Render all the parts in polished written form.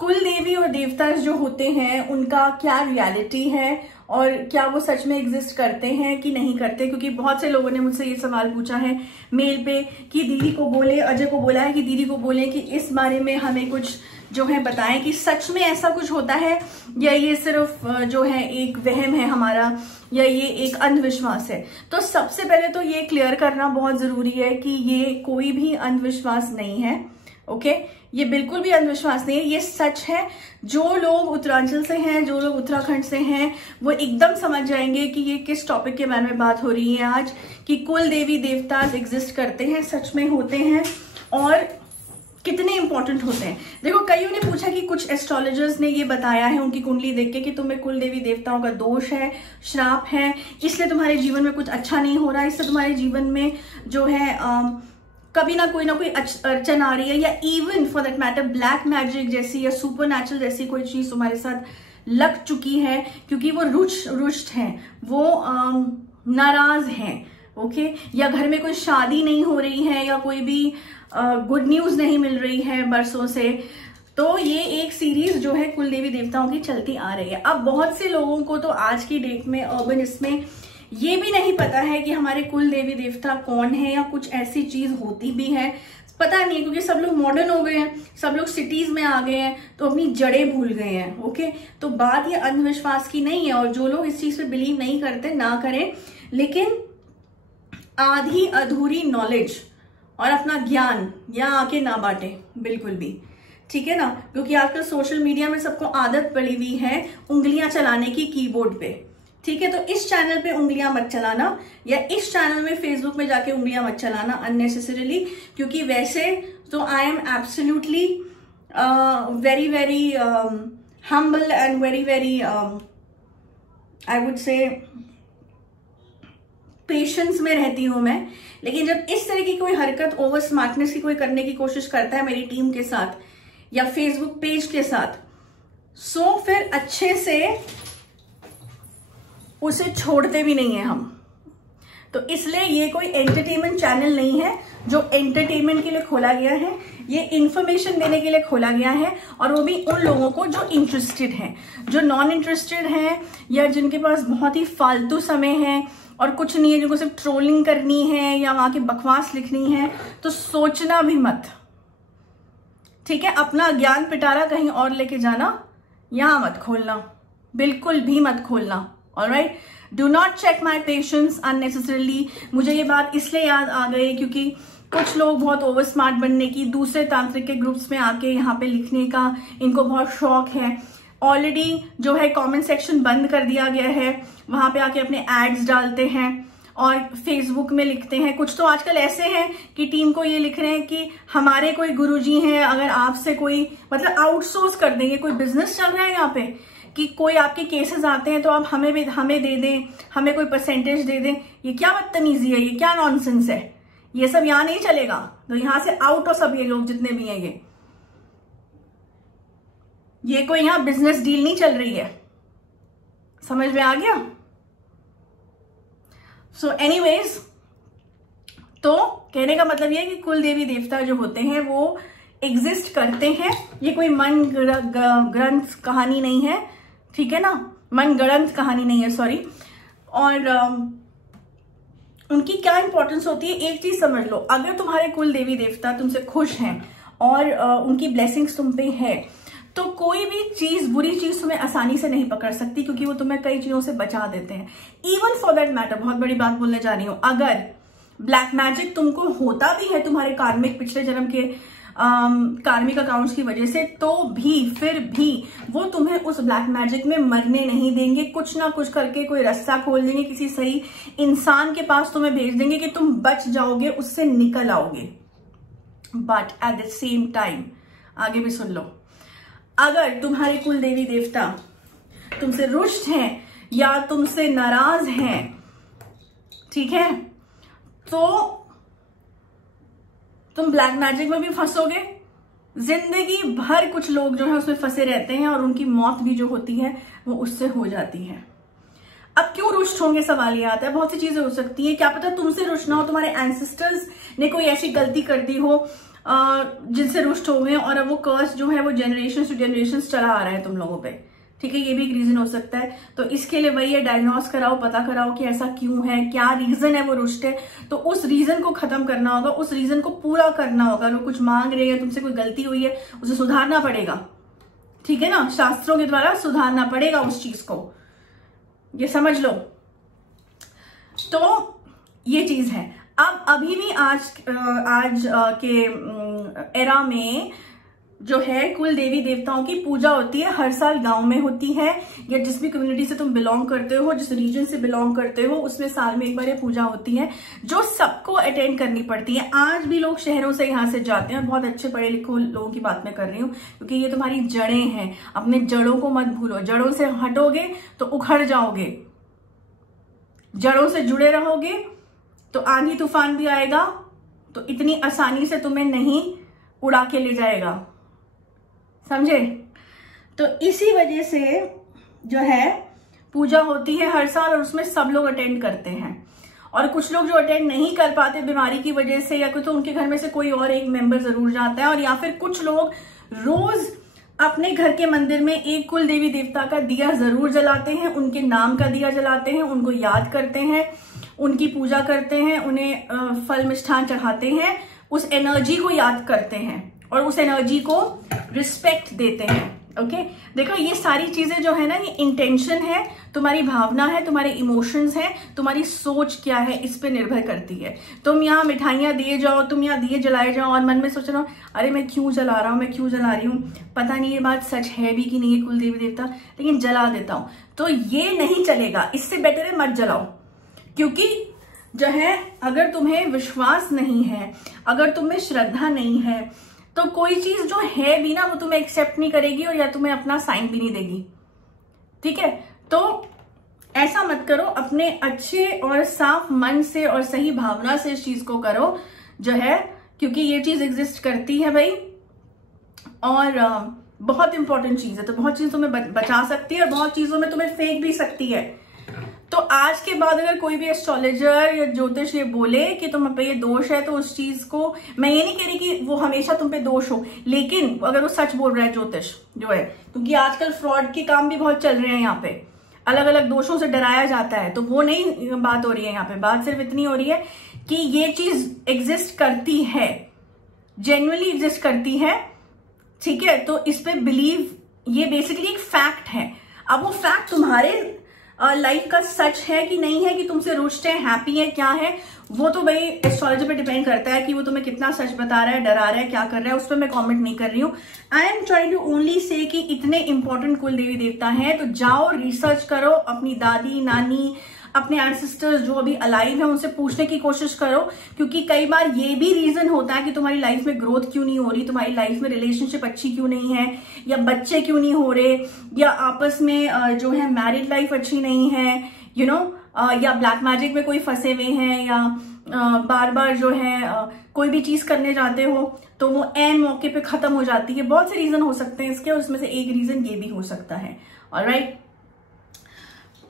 कुल देवी और देवता जो होते हैं उनका क्या रियलिटी है और क्या वो सच में एग्जिस्ट करते हैं कि नहीं करते, क्योंकि बहुत से लोगों ने मुझसे ये सवाल पूछा है मेल पे कि दीदी को बोले, अजय को बोला है कि दीदी को बोले कि इस बारे में हमें कुछ जो है बताएं कि सच में ऐसा कुछ होता है या ये सिर्फ जो है एक वहम है हमारा या ये एक अंधविश्वास है। तो सबसे पहले तो ये क्लियर करना बहुत जरूरी है कि ये कोई भी अंधविश्वास नहीं है। ओके, ये बिल्कुल भी अंधविश्वास नहीं है, ये सच है। जो लोग उत्तरांचल से हैं, जो लोग उत्तराखंड से हैं, वो एकदम समझ जाएंगे कि ये किस टॉपिक के बारे में बात हो रही है आज, कि कुल देवी देवता एग्जिस्ट करते हैं, सच में होते हैं और कितने इंपॉर्टेंट होते हैं। देखो, कईयों ने पूछा कि कुछ एस्ट्रोलॉजर्स ने ये बताया है उनकी कुंडली देख के कि तुम्हें कुल देवी देवताओं का दोष है, श्राप है, इसलिए तुम्हारे जीवन में कुछ अच्छा नहीं हो रहा है, इससे तुम्हारे जीवन में जो है कभी ना कोई अड़चन आ रही है, या even for that matter black magic जैसी या सुपर नेचुरल जैसी कोई चीज तुम्हारे साथ लग चुकी है, क्योंकि वो रुष्ट हैं, वो नाराज हैं। ओके, या घर में कोई शादी नहीं हो रही है या कोई भी गुड न्यूज नहीं मिल रही है बरसों से। तो ये एक सीरीज जो है कुल देवी देवताओं की चलती आ रही है। अब बहुत से लोगों को तो आज की डेट में अर्बन इसमें ये भी नहीं पता है कि हमारे कुल देवी देवता कौन है या कुछ ऐसी चीज होती भी है, पता नहीं, क्योंकि सब लोग मॉडर्न हो गए हैं, सब लोग सिटीज में आ गए हैं, तो अपनी जड़ें भूल गए हैं। ओके, तो बात ये अंधविश्वास की नहीं है, और जो लोग इस चीज पे बिलीव नहीं करते ना करें, लेकिन आधी अधूरी नॉलेज और अपना ज्ञान यहाँ आके ना बांटे बिल्कुल भी, ठीक है ना। क्योंकि आजकल सोशल मीडिया में सबको आदत पड़ी हुई है उंगलियां चलाने की कीबोर्ड पे, ठीक है। तो इस चैनल पे उंगलियां मत चलाना, या इस चैनल में फेसबुक में जाके उंगलियां मत चलाना अननेसेसरीली, क्योंकि वैसे तो I am absolutely very very humble and very very I would say patience में रहती हूं मैं, लेकिन जब इस तरह की कोई हरकत ओवर स्मार्टनेस की कोई करने की कोशिश करता है मेरी टीम के साथ या फेसबुक पेज के साथ, सो फिर अच्छे से उसे छोड़ते भी नहीं है हम। तो इसलिए ये कोई एंटरटेनमेंट चैनल नहीं है जो एंटरटेनमेंट के लिए खोला गया है, ये इंफॉर्मेशन देने के लिए खोला गया है, और वो भी उन लोगों को जो इंटरेस्टेड हैं। जो नॉन इंटरेस्टेड हैं या जिनके पास बहुत ही फालतू समय है और कुछ नहीं है, जिनको सिर्फ ट्रोलिंग करनी है या वहां की बकवास लिखनी है, तो सोचना भी मत, ठीक है। अपना ज्ञान पिटारा कहीं और लेके जाना, यहां मत खोलना, बिल्कुल भी मत खोलना। Alright, do not check my patience unnecessarily. मुझे ये बात इसलिए याद आ गई क्योंकि कुछ लोग बहुत ओवर स्मार्ट बनने की दूसरे तांत्रिक के ग्रुप्स में आके यहाँ पे लिखने का इनको बहुत शौक है। ऑलरेडी जो है कमेंट सेक्शन बंद कर दिया गया है, वहां पे आके अपने एड्स डालते हैं और फेसबुक में लिखते हैं। कुछ तो आजकल ऐसे हैं कि टीम को ये लिख रहे हैं कि हमारे कोई गुरुजी हैं, अगर आपसे कोई मतलब आउटसोर्स कर देंगे, कोई बिजनेस चल रहा है यहाँ पे कि कोई आपके केसेस आते हैं तो आप हमें दे दें, हमें कोई परसेंटेज दे दें। ये क्या बदतमीजी है, ये क्या नॉनसेंस है, ये सब यहाँ नहीं चलेगा। तो यहां से आउट हो सब ये लोग जितने भी हैं, ये कोई यहाँ बिजनेस डील नहीं चल रही है, समझ में आ गया। सो एनीवेज, तो कहने का मतलब ये है कि कुल देवी देवता जो होते हैं वो एग्जिस्ट करते हैं, ये कोई मन ग्रंथ कहानी नहीं है, ठीक है ना, मन गढ़ंत कहानी नहीं है, सॉरी। और उनकी क्या इंपॉर्टेंस होती है, एक चीज समझ लो, अगर तुम्हारे कुल देवी देवता तुमसे खुश हैं और उनकी ब्लेसिंग्स तुम पे है, तो कोई भी चीज, बुरी चीज तुम्हें आसानी से नहीं पकड़ सकती, क्योंकि वो तुम्हें कई चीजों से बचा देते हैं। इवन फॉर दैट मैटर, बहुत बड़ी बात बोलने जा रही हूं, अगर ब्लैक मैजिक तुमको होता भी है तुम्हारे कार्मिक पिछले जन्म के कार्मिक अकाउंट्स की वजह से, तो भी फिर भी वो तुम्हें उस ब्लैक मैजिक में मरने नहीं देंगे। कुछ ना कुछ करके कोई रास्ता खोल देंगे, किसी सही इंसान के पास तुम्हें भेज देंगे कि तुम बच जाओगे, उससे निकल आओगे। But at the same time, आगे भी सुन लो, अगर तुम्हारे कुल देवी देवता तुमसे रुष्ट हैं या तुमसे नाराज हैं, ठीक है, तो तुम ब्लैक मैजिक में भी फंसोगे। जिंदगी भर कुछ लोग जो है उसमें फंसे रहते हैं और उनकी मौत भी जो होती है वो उससे हो जाती है। अब क्यों रुष्ट होंगे, सवाल ये आता है। बहुत सी चीजें हो सकती है, क्या पता तुमसे रुष्ट ना हो, तुम्हारे एंसेस्टर्स ने कोई ऐसी गलती कर दी हो जिनसे रुष्ट हो गए, और अब वो कर्स जो है वो जनरेशन टू जनरेशन चला आ रहा है तुम लोगों पे, ठीक है। ये भी एक रीजन हो सकता है। तो इसके लिए वही है, डायग्नोस कराओ, पता कराओ कि ऐसा क्यों है, क्या रीजन है वो रुष्ट है। तो उस रीजन को खत्म करना होगा, उस रीजन को पूरा करना होगा। लोग कुछ मांग रहे हैं, तुमसे कोई गलती हुई है, उसे सुधारना पड़ेगा, ठीक है ना, शास्त्रों के द्वारा सुधारना पड़ेगा उस चीज को, ये समझ लो। तो ये चीज है। अब अभी भी आज के एरा में जो है कुल देवी देवताओं की पूजा होती है, हर साल गांव में होती है, या जिस भी कम्युनिटी से तुम बिलोंग करते हो, जिस रीजन से बिलोंग करते हो, उसमें साल में एक बार ये पूजा होती है जो सबको अटेंड करनी पड़ती है। आज भी लोग शहरों से यहाँ से जाते हैं, बहुत अच्छे पढ़े लिखे लोगों की बात मैं कर रही हूँ, क्योंकि ये तुम्हारी जड़ें हैं। अपने जड़ों को मत भूलो, जड़ों से हटोगे तो उखड़ जाओगे, जड़ों से जुड़े रहोगे तो आंधी तूफान भी आएगा तो इतनी आसानी से तुम्हें नहीं उड़ा के ले जाएगा, समझे। तो इसी वजह से जो है पूजा होती है हर साल, और उसमें सब लोग अटेंड करते हैं। और कुछ लोग जो अटेंड नहीं कर पाते बीमारी की वजह से, या कुछ तो उनके घर में से कोई और एक मेंबर जरूर जाता है, और या फिर कुछ लोग रोज अपने घर के मंदिर में एक कुल देवी देवता का दिया जरूर जलाते हैं, उनके नाम का दिया जलाते हैं, उनको याद करते हैं, उनकी पूजा करते हैं, उन्हें फल मिष्ठान चढ़ाते हैं, उस एनर्जी को याद करते हैं और उस एनर्जी को रिस्पेक्ट देते हैं। ओके, देखो ये सारी चीजें जो है ना, ये इंटेंशन है, तुम्हारी भावना है, तुम्हारे इमोशंस हैं, तुम्हारी सोच क्या है, इस पे निर्भर करती है। तुम यहाँ मिठाइयां दिए जाओ, तुम यहाँ दिए जलाए जाओ, और मन में सोच रहे हो अरे मैं क्यों जला रहा हूँ, मैं क्यों जला रही हूँ, पता नहीं ये बात सच है भी कि नहीं है कुल देवी देवता, लेकिन जला देता हूँ, तो ये नहीं चलेगा। इससे बेटर है मत जलाओ, क्योंकि जो है अगर तुम्हें विश्वास नहीं है, अगर तुम्हें श्रद्धा नहीं है, तो कोई चीज जो है भी ना वो तुम्हें एक्सेप्ट नहीं करेगी, और या तुम्हें अपना साइन भी नहीं देगी, ठीक है। तो ऐसा मत करो, अपने अच्छे और साफ मन से और सही भावना से इस चीज को करो जो है, क्योंकि ये चीज एग्जिस्ट करती है भाई, और बहुत इंपॉर्टेंट चीज है। तो बहुत चीज तुम्हें बचा सकती है, और बहुत चीजों में तुम्हें फेंक भी सकती है। तो आज के बाद अगर कोई भी एस्ट्रोलॉजर या ज्योतिष ये बोले कि तुम पे ये दोष है, तो उस चीज को, मैं ये नहीं कह रही कि वो हमेशा तुम पे दोष हो, लेकिन अगर वो सच बोल रहा है ज्योतिष जो है, क्योंकि आजकल फ्रॉड के काम भी बहुत चल रहे हैं यहाँ पे, अलग अलग दोषों से डराया जाता है, तो वो नहीं बात हो रही है यहाँ पे। बात सिर्फ इतनी हो रही है कि ये चीज एग्जिस्ट करती है, जेन्युइनली एग्जिस्ट करती है, ठीक है। तो इस पे बिलीव, ये बेसिकली एक फैक्ट है। अब वो फैक्ट तुम्हारे लाइफ का सच है कि नहीं है, कि तुमसे रुष्ट है, हैप्पी है, क्या है, वो तो भाई एस्ट्रोलॉजी पे डिपेंड करता है कि वो तुम्हें कितना सच बता रहा है, डरा रहा है, क्या कर रहा है, उस पर मैं कमेंट नहीं कर रही हूँ। I am trying to only say कि इतने इंपॉर्टेंट कुल देवी देवता हैं, तो जाओ रिसर्च करो, अपनी दादी नानी, अपने एंसेस्टर्स जो अभी अलाइव है उनसे पूछने की कोशिश करो, क्योंकि कई बार ये भी रीजन होता है कि तुम्हारी लाइफ में ग्रोथ क्यों नहीं हो रही, तुम्हारी लाइफ में रिलेशनशिप अच्छी क्यों नहीं है, या बच्चे क्यों नहीं हो रहे, या आपस में जो है मैरिड लाइफ अच्छी नहीं है, यू नो, या ब्लैक मैजिक में कोई फंसे हुए हैं, या बार बार जो है कोई भी चीज करने जाते हो तो वो एन मौके पे खत्म हो जाती है। बहुत से रीजन हो सकते हैं इसके, और उसमें से एक रीजन ये भी हो सकता है। ऑलराइट,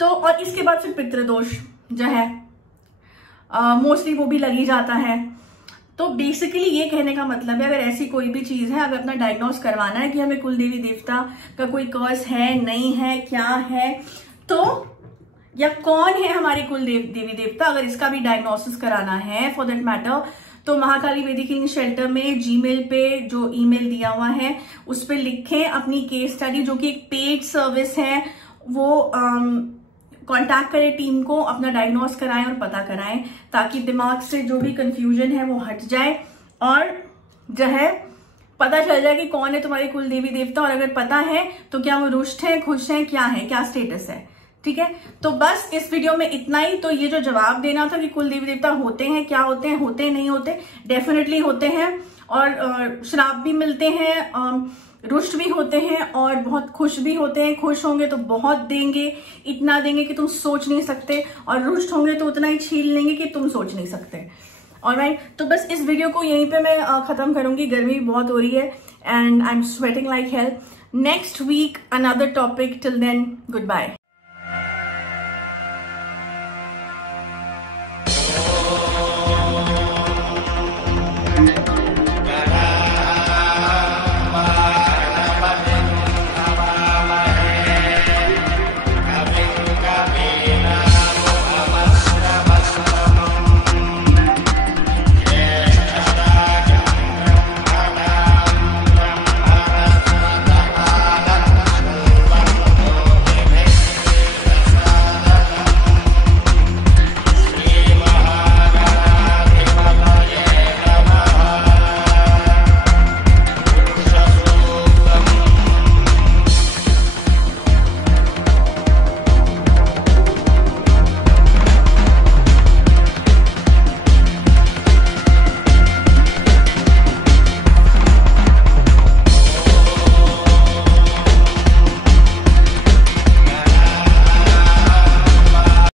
तो और इसके बाद फिर पितृदोष जो है मोस्टली वो भी लग ही जाता है। तो बेसिकली ये कहने का मतलब है, अगर ऐसी कोई भी चीज है, अगर अपना डायग्नोस करवाना है कि हमें कुल देवी देवता का कोई कर्स है, नहीं है, क्या है, तो या कौन है हमारी कुल देवी देवता, अगर इसका भी डायग्नोसिस कराना है फॉर दैट मैटर, तो महाकाली वैदिक हीलिंग शेल्टर में जीमेल पे जो ईमेल दिया हुआ है उस पर लिखें अपनी केस स्टडी, जो कि एक पेड सर्विस है, वो कांटेक्ट करें टीम को, अपना डायग्नोस कराएं और पता कराएं, ताकि दिमाग से जो भी कंफ्यूजन है वो हट जाए, और जो है पता चल जाए कि कौन है तुम्हारी कुल देवी देवता, और अगर पता है तो क्या वो रुष्ट है, खुश है, क्या है, क्या स्टेटस है, ठीक है। तो बस इस वीडियो में इतना ही। तो ये जो जवाब देना था कि कुल देवी देवता होते हैं, क्या होते हैं, होते नहीं होते, डेफिनेटली होते हैं, और श्राप भी मिलते हैं, रुष्ट भी होते हैं, और बहुत खुश भी होते हैं। खुश होंगे तो बहुत देंगे, इतना देंगे कि तुम सोच नहीं सकते, और रुष्ट होंगे तो उतना ही छीन लेंगे कि तुम सोच नहीं सकते। ऑलराइट, तो बस इस वीडियो को यहीं पे मैं खत्म करूंगी, गर्मी बहुत हो रही है and I am sweating like hell. Next week another topic, till then good bye.